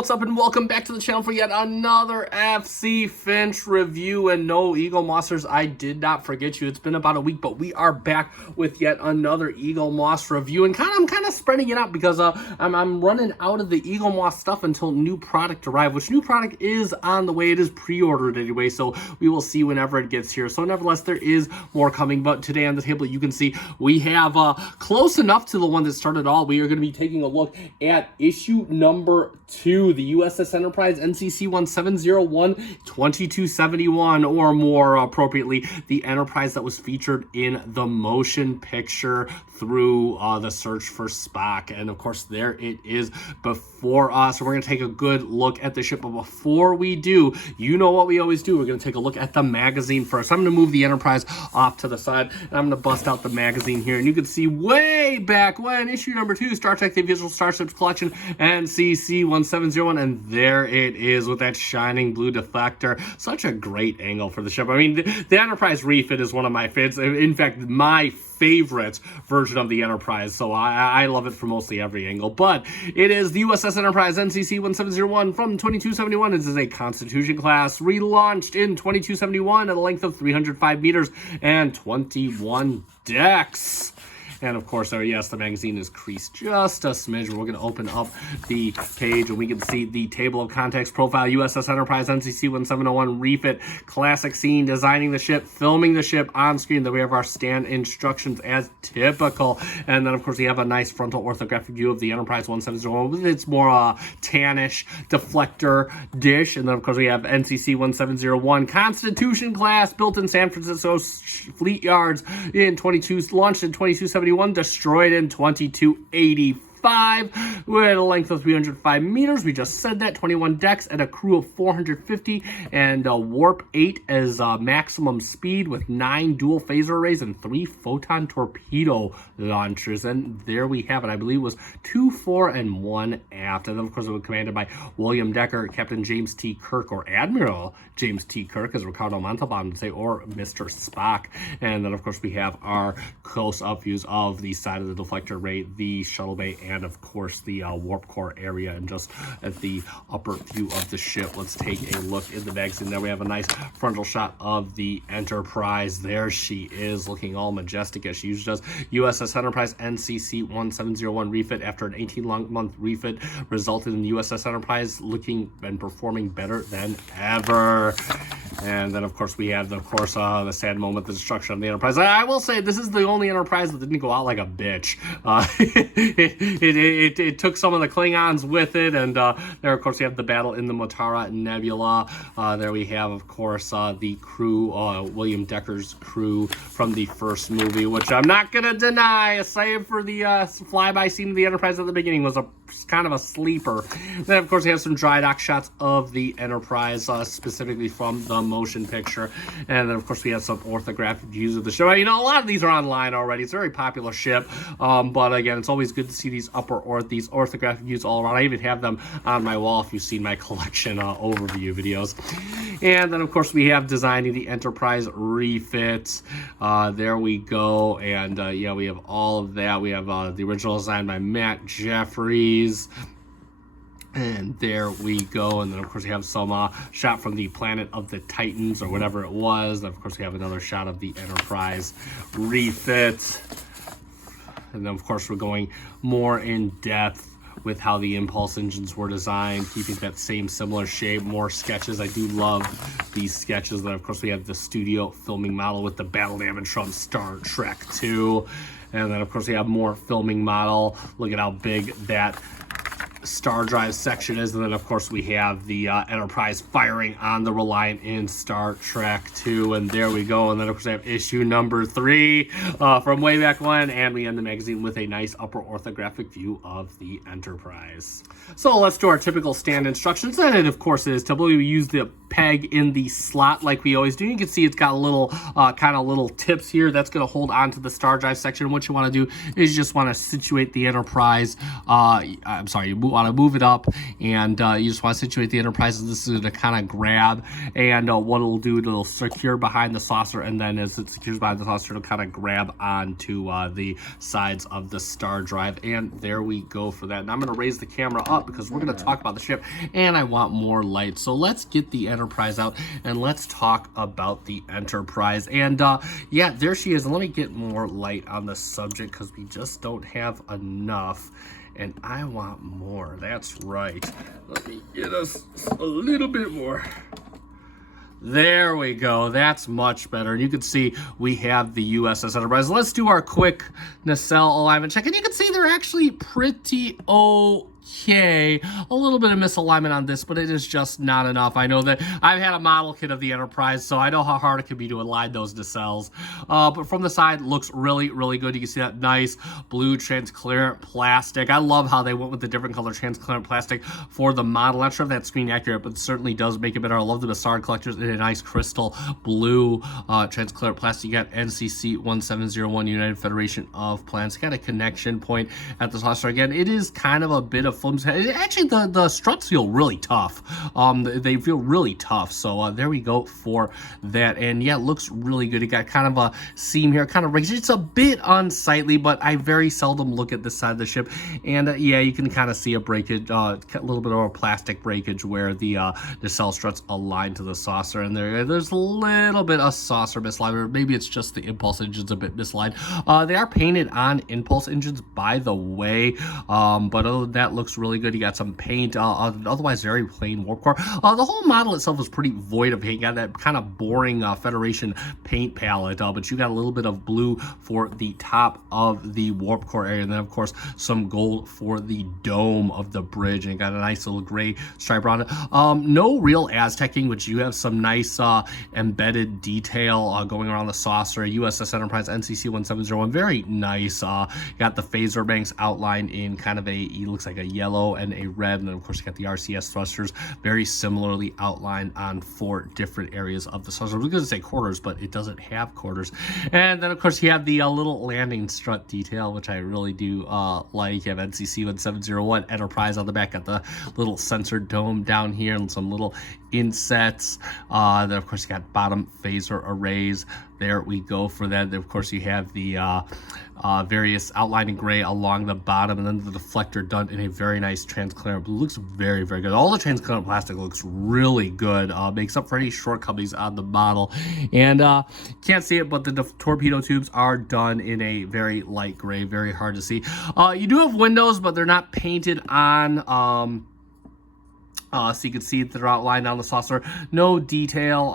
what's up, and welcome back to the channel for yet another FC Finch review. And no, Eaglemossers, I did not forget you. It's been about a week, but we are back with yet another Eaglemoss review. And I'm kind of spreading it out because I'm running out of the Eaglemoss stuff until new product arrives, which new product is on the way. It is pre-ordered anyway, so we will see whenever it gets here. So nevertheless, there is more coming. But today on the table, you can see we have close enough to the one that started all. We are going to be taking a look at issue number 2, the U.S.S. Enterprise NCC-1701 2271, or more appropriately, the Enterprise that was featured in the motion picture through the search for Spock. And of course, there it is before us. So we're going to take a good look at the ship. But before we do, you know what we always do. We're going to take a look at the magazine first. I'm going to move the Enterprise off to the side, and I'm going to bust out the magazine here. And you can see way back when, issue number 2, Star Trek The Visual Starships Collection, NCC-1701, and there it is with that shining blue deflector. Such a great angle for the ship. I mean, the Enterprise refit is one of my favorites. In fact, my favorite version of the Enterprise, so I love it from mostly every angle. But it is the U.S.S. Enterprise NCC-1701 from 2271. This is a Constitution class, relaunched in 2271 at a length of 305 meters and 21 decks. And of course, yes, the magazine is creased just a smidge. We're going to open up the page, and we can see the table of contents: profile, U.S.S. Enterprise, NCC-1701, refit, classic scene, designing the ship, filming the ship on screen. Then we have our stand instructions as typical. And then, of course, we have a nice frontal orthographic view of the Enterprise 1701 with its more tannish deflector dish. And then, of course, we have NCC-1701, Constitution class, built in San Francisco Fleet Yards in launched in 2271. Destroyed in 2285 with a length of 305 meters. We just said that. 21 decks and a crew of 450, and warp 8 as maximum speed with 9 dual phaser arrays and 3 photon torpedo launchers. And there we have it. I believe it was 2 fore and 1 aft. And then, of course, it was commanded by William Decker, Captain James T. Kirk, or Admiral James T. Kirk, as Ricardo Montalban would say, or Mr. Spock. And then, of course, we have our close-up views of the side of the deflector array, the shuttle bay, and of course the warp core area. And just at the upper view of the ship, let's take a look in the magazine. There we have a nice frontal shot of the Enterprise. There she is, looking all majestic as she usually does. USS Enterprise NCC-1701 refit. After an 18-month refit, resulted in the USS Enterprise looking and performing better than ever. And then, of course, we have, the sad moment, the destruction of the Enterprise. I will say, this is the only Enterprise that didn't go out like a bitch. It took some of the Klingons with it, and there, of course, we have the battle in the Motara Nebula. There we have, of course, the crew, William Decker's crew from the first movie, which I'm not going to deny, save for the flyby scene of the Enterprise at the beginning, was kind of a sleeper. Then, of course, we have some dry dock shots of the Enterprise, specifically from the motion picture. And then, of course, we have some orthographic views of the show. You know, a lot of these are online already. It's a very popular ship, but again, it's always good to see these these orthographic views all around. I even have them on my wall if you've seen my collection overview videos. And then, of course, we have designing the Enterprise refit. There we go. And yeah, we have all of that. We have the original design by Matt Jeffries. And there we go. And then, of course, we have some shot from the planet of the Titans, or whatever it was. And of course, we have another shot of the Enterprise refit. And then, of course, we're going more in depth with how the impulse engines were designed, keeping that same similar shape. More sketches. I do love these sketches. Then, of course, we have the studio filming model with the battle damage from Star Trek 2. And then, of course, we have more filming model. Look at how big that star drive section is. And then, of course, we have the Enterprise firing on the Reliant in Star Trek 2. And there we go. And then, of course, I have issue number 3 from way back when. And we end the magazine with a nice upper orthographic view of the Enterprise. So let's do our typical stand instructions. And it, of course, is typically we use the peg in the slot like we always do. You can see it's got a little kind of little tips here that's going to hold on to the star drive section. What you want to do is you just want to situate the Enterprise. I'm sorry, you want to move it up, and you just want to situate the Enterprise. This is going to kind of grab, and what it'll do, it'll secure behind the saucer, and then as it secures behind the saucer, it'll kind of grab onto the sides of the star drive. And there we go for that. And I'm going to raise the camera up because we're going to talk about the ship, and I want more light. So let's get the Enterprise out and let's talk about the Enterprise. And yeah, there she is. And let me get more light on the subject because we just don't have enough, and I want more. That's right. Let me get us a little bit more. There we go. That's much better. And you can see we have the U.S.S. Enterprise. Let's do our quick nacelle alignment check. And you can see they're actually pretty okay. A little bit of misalignment on this, but it is just not enough. I know that I've had a model kit of the Enterprise, so I know how hard it can be to align those nacelles. But from the side, looks really, really good. You can see that nice blue transparent plastic. I love how they went with the different color transparent plastic for the model. Not sure if that's screen accurate, but it certainly does make it better. I love the Bassard collectors in a nice crystal blue transparent plastic. You got NCC-1701 United Federation of Planets. Got a connection point at the saucer. Again, it is kind of a bit of film. Actually, the struts feel really tough. They feel really tough. So there we go for that. And yeah, it looks really good. It got kind of a seam here, kind of raised. It's a bit unsightly, but I very seldom look at this side of the ship. And yeah, you can kind of see a breakage, a little bit of a plastic breakage where the nacelle struts align to the saucer. And there's a little bit of saucer misalignment. Maybe it's just the impulse engine's a bit misaligned. They are painted on impulse engines, by the way. But other than that, looks really good. You got some paint, otherwise very plain warp core. The whole model itself is pretty void of paint. You got that kind of boring Federation paint palette, but you got a little bit of blue for the top of the warp core area, and then of course some gold for the dome of the bridge, and you got a nice little gray stripe around it. No real Aztecing, which you have some nice embedded detail going around the saucer. U.S.S. Enterprise NCC-1701, very nice. Got the phaser banks outlined in kind of it looks like a yellow and a red, and then of course you got the RCS thrusters very similarly outlined on 4 different areas of the saucer. I was going to say quarters, but it doesn't have quarters. And then of course you have the little landing strut detail, which I really do like. You have NCC-1701 Enterprise on the back, got the little sensor dome down here and some little insets. Then of course you got bottom phaser arrays. There we go for that. Then of course you have the various outlining gray along the bottom, and then the deflector done in a very nice transparent blue. Looks very, very good. All the transparent plastic looks really good. Makes up for any shortcomings on the model. And can't see it, but the torpedo tubes are done in a very light gray, very hard to see. You do have windows, but they're not painted on. So you can see they're outlined on the saucer. No detail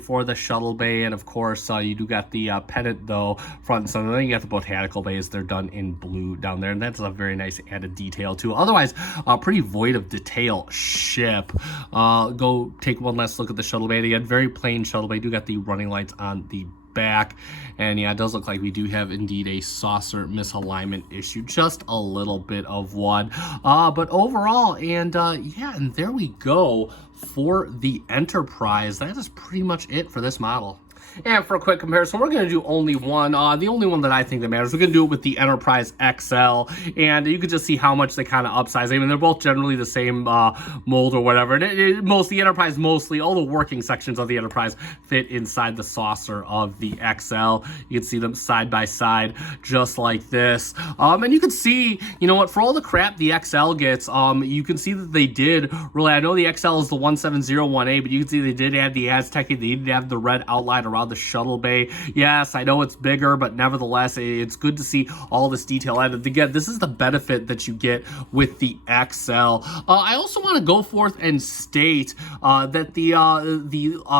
for the shuttle bay, and of course you do got the pennant though front and center. Then you got the botanical bays. They're done in blue down there, and that's a very nice added detail too. Otherwise, pretty void of detail ship. Go take one last look at the shuttle bay. Again, very plain shuttle bay. Do got the running lights on the back, and yeah, it does look like we do have indeed a saucer misalignment issue, just a little bit of one, but overall, and yeah, and there we go for the Enterprise. That is pretty much it for this model. And for a quick comparison, we're going to do only one. The only one that I think that matters, we're going to do it with the Enterprise XL. And you can just see how much they kind of upsize. I mean, they're both generally the same mold or whatever. And the Enterprise, mostly, all the working sections of the Enterprise fit inside the saucer of the XL. You can see them side by side, just like this. And you can see, you know what, for all the crap the XL gets, you can see that they did really, I know the XL is the 1701A, but you can see they did add the Aztec. They did have the red outline around the shuttle bay. Yes, I know it's bigger, but nevertheless, it's good to see all this detail added. Again, this is the benefit that you get with the XL. I also want to go forth and state that the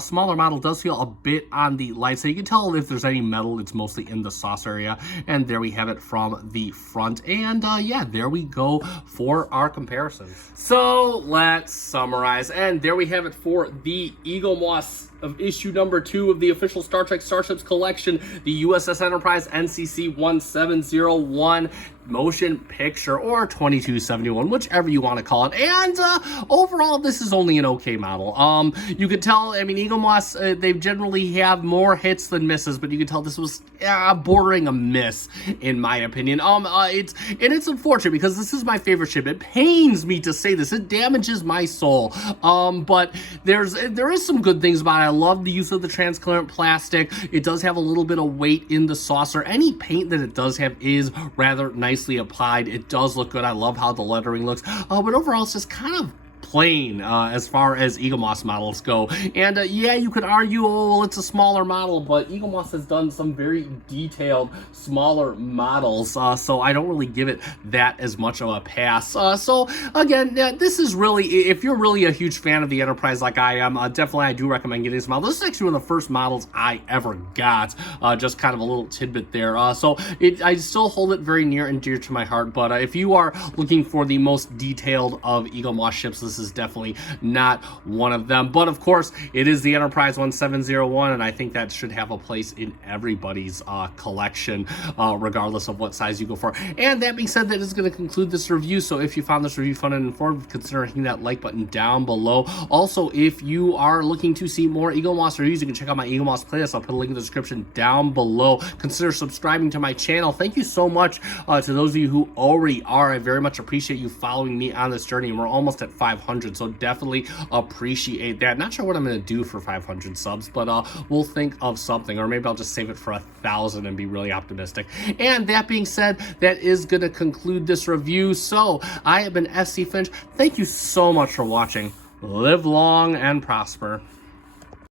smaller model does feel a bit on the light side. You can tell if there's any metal, it's mostly in the saucer area. And there we have it from the front. And yeah, there we go for our comparisons. So let's summarize. And there we have it for the Eaglemoss of issue number 2 of the official Star Trek Starships collection, the U.S.S. Enterprise NCC-1701. motion picture or 2271, whichever you want to call it. And overall, this is only an okay model. You could tell, I mean, Eaglemoss, they generally have more hits than misses, but you can tell this was bordering a miss, in my opinion. It's unfortunate because this is my favorite ship. It pains me to say this. It damages my soul. But there is some good things about it. I love the use of the transparent plastic. It does have a little bit of weight in the saucer. Any paint that it does have is rather nicely applied. It does look good. I love how the lettering looks. But overall, it's just kind of plain as far as Eaglemoss models go. And yeah, you could argue, oh, well, it's a smaller model, but Eaglemoss has done some very detailed, smaller models, so I don't really give it that as much of a pass. So again, this is really, if you're really a huge fan of the Enterprise like I am, definitely I do recommend getting this model. This is actually one of the first models I ever got, just kind of a little tidbit there. So I still hold it very near and dear to my heart, but if you are looking for the most detailed of Eaglemoss ships, this is definitely not one of them. But of course, it is the Enterprise 1701, and I think that should have a place in everybody's collection, regardless of what size you go for. And that being said, that is going to conclude this review. So if you found this review fun and informative, consider hitting that like button down below. Also, if you are looking to see more Eaglemoss reviews, you can check out my Eaglemoss playlist. I'll put a link in the description down below. Consider subscribing to my channel. Thank you so much to those of you who already are. I very much appreciate you following me on this journey, and we're almost at 500, so definitely appreciate that. Not sure what I'm going to do for 500 subs, but we'll think of something, or maybe I'll just save it for 1,000 and be really optimistic. And that being said, that is going to conclude this review. So I have been SC Finch. Thank you so much for watching. Live long and prosper.